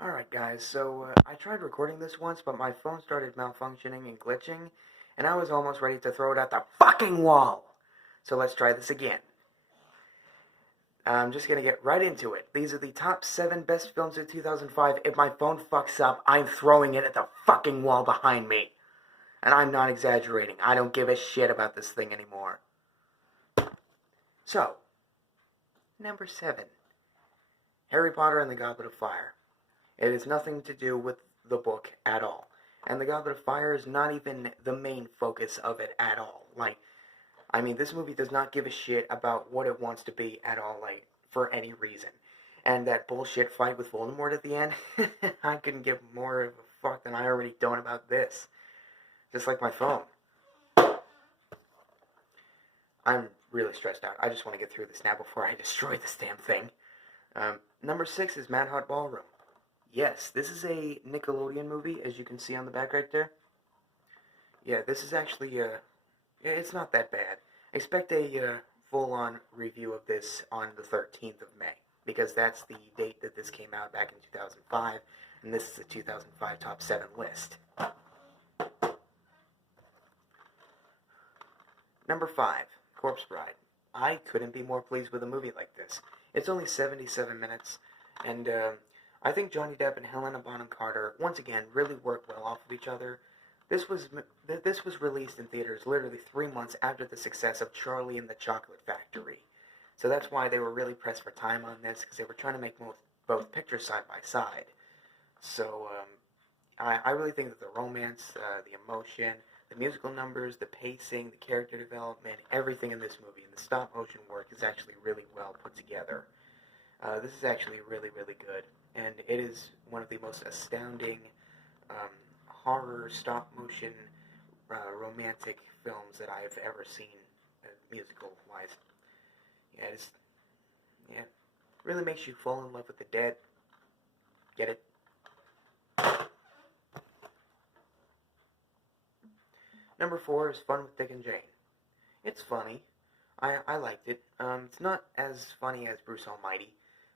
Alright guys, so I tried recording this once, but my phone started malfunctioning and glitching, and I was almost ready to throw it at the fucking wall! So let's try this again. I'm just gonna get right into it. These are the top 7 best films of 2005. If my phone fucks up, I'm throwing it at the fucking wall behind me. And I'm not exaggerating. I don't give a shit about this thing anymore. So, number 7. Harry Potter and the Goblet of Fire. It has nothing to do with the book at all. And the Goblet of Fire is not even the main focus of it at all. This movie does not give a shit about what it wants to be at all, for any reason. And that bullshit fight with Voldemort at the end, I couldn't give more of a fuck than I already don't about this. Just like my phone. I'm really stressed out. I just want to get through this now before I destroy this damn thing. Number 6 is Mad Hot Ballroom. Yes, this is a Nickelodeon movie, as you can see on the back right there. Yeah, this is actually, it's not that bad. Expect a full-on review of this on the 13th of May, because that's the date that this came out back in 2005, and this is the 2005 Top 7 list. Number 5, Corpse Bride. I couldn't be more pleased with a movie like this. It's only 77 minutes, and I think Johnny Depp and Helena Bonham Carter, once again, really work well off of each other. This was released in theaters literally 3 months after the success of Charlie and the Chocolate Factory. So that's why they were really pressed for time on this, because they were trying to make both pictures side by side. So I really think that the romance, the emotion, the musical numbers, the pacing, the character development, everything in this movie, and the stop motion work is actually really well put together. This is actually really, really good. And it is one of the most astounding horror stop-motion romantic films that I've ever seen, musical-wise. Yeah, it really makes you fall in love with the dead. Get it? Number 4 is Fun with Dick and Jane. It's funny. I liked it. It's not as funny as Bruce Almighty,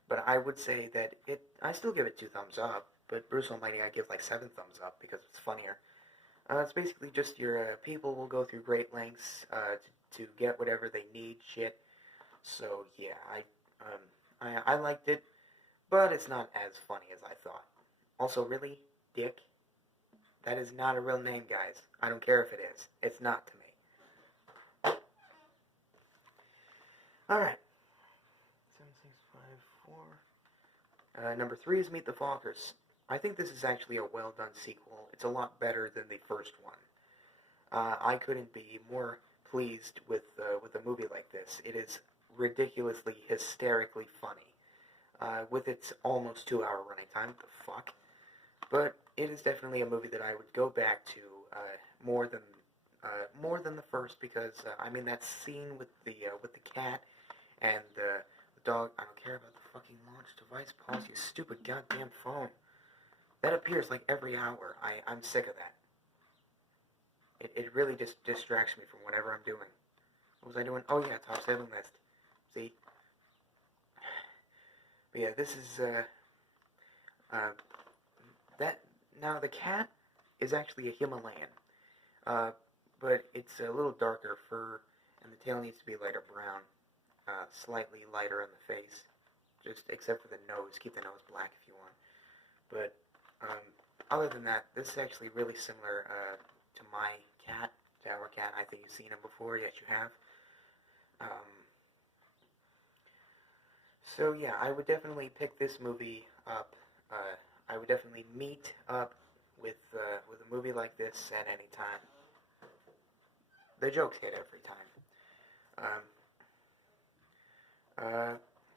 but I would say that I still give it 2 thumbs up, but Bruce Almighty I give 7 thumbs up because it's funnier. It's basically just your people will go through great lengths to get whatever they need, shit. So yeah, I liked it, but it's not as funny as I thought. Also, really, Dick? That is not a real name, guys. I don't care if it is. It's not to me. Alright. 7654. Number 3 is Meet the Fockers. I think this is actually a well-done sequel. It's a lot better than the first one. I couldn't be more pleased with a movie like this. It is ridiculously, hysterically funny. With its almost 2-hour running time. What the fuck? But it is definitely a movie that I would go back to more than the first, because that scene with the cat and the dog. I don't care about the fucking launch device. Pause, you stupid goddamn phone. That appears every hour. I'm sick of that. It really just distracts me from whatever I'm doing. What was I doing? Oh yeah, top 7 list. See? But yeah, this is that. Now the cat is actually a Himalayan, but it's a little darker fur, and the tail needs to be lighter brown, slightly lighter on the face, just except for the nose. Keep the nose black if you want. But other than that, this is actually really similar to my cat, to our cat. I think you've seen him before. Yes, you have. So yeah, I would definitely pick this movie up. I would definitely meet up with a movie like this at any time. The jokes hit every time.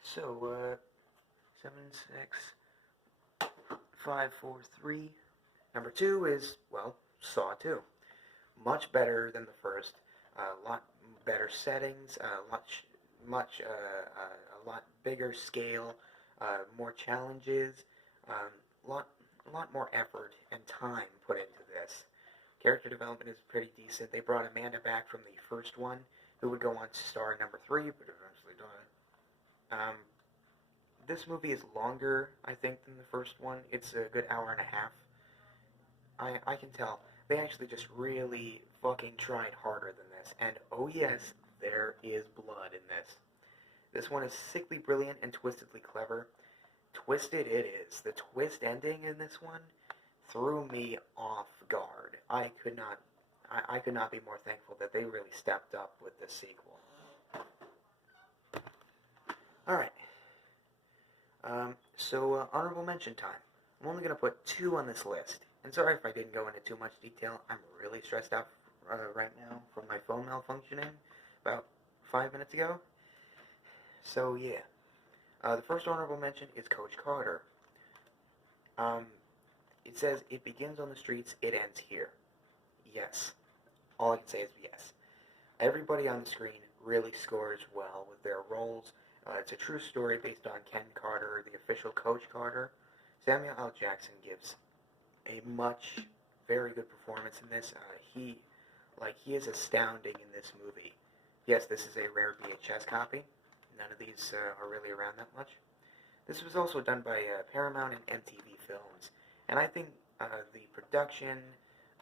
So 7, 6, 5, 4, 3. Number 2 is, Saw 2. Much better than the first. A lot better settings. A lot bigger scale. More challenges. A lot more effort and time put into this. Character development is pretty decent. They brought Amanda back from the first one, who would go on to star in number 3, but eventually died. This movie is longer, I think, than the first one. It's a good hour and a half. I can tell. They actually just really fucking tried harder than this. And oh yes, there is blood in this. This one is sickly brilliant and twistedly clever. Twisted it is. The twist ending in this one threw me off guard. I could not be more thankful that they really stepped up with this sequel. Alright. Honorable mention time. I'm only going to put 2 on this list. And sorry if I didn't go into too much detail. I'm really stressed out right now from my phone malfunctioning about 5 minutes ago. So, yeah. The first honorable mention is Coach Carter. It says, it begins on the streets, it ends here. Yes. All I can say is yes. Everybody on the screen really scores well with their roles. It's a true story based on Ken Carter, the official Coach Carter. Samuel L. Jackson gives a very good performance in this. He is astounding in this movie. Yes, this is a rare VHS copy. None of these are really around that much. This was also done by Paramount and MTV Films. And I think the production,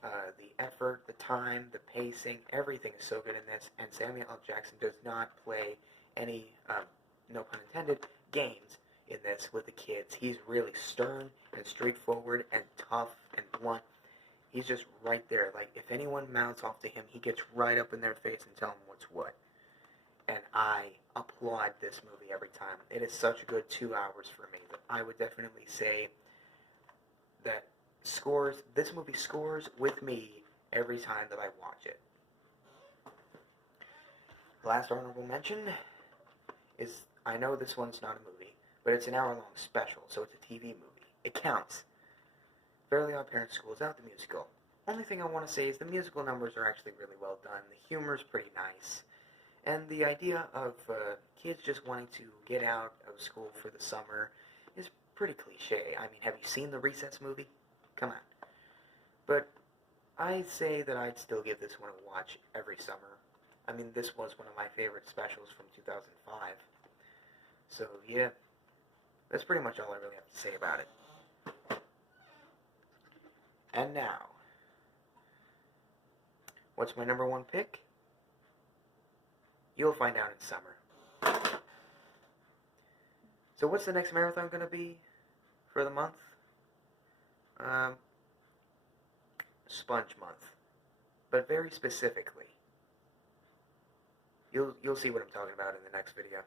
the effort, the time, the pacing, everything is so good in this. And Samuel L. Jackson does not play any, no pun intended, games in this with the kids. He's really stern and straightforward and tough and blunt. He's just right there. Like, if anyone mounts off to him, he gets right up in their face and tell them what's what. And I applaud this movie every time. It is such a good 2 hours for me that I would definitely say that this movie scores with me every time that I watch it. Last honorable mention is, I know this one's not a movie, but it's an hour-long special, so it's a TV movie. It counts. Fairly Odd Parents Schools Out, the musical. Only thing I want to say is the musical numbers are actually really well done. The humor's pretty nice. And the idea of kids just wanting to get out of school for the summer is pretty cliche. I mean, have you seen the Recess movie? Come on. But I'd say that I'd still give this one a watch every summer. I mean, this was one of my favorite specials from 2005. So, yeah. That's pretty much all I really have to say about it. And now, what's my number 1 pick? You'll find out in summer. So what's the next marathon going to be for the month? Sponge month. But very specifically. You'll see what I'm talking about in the next video.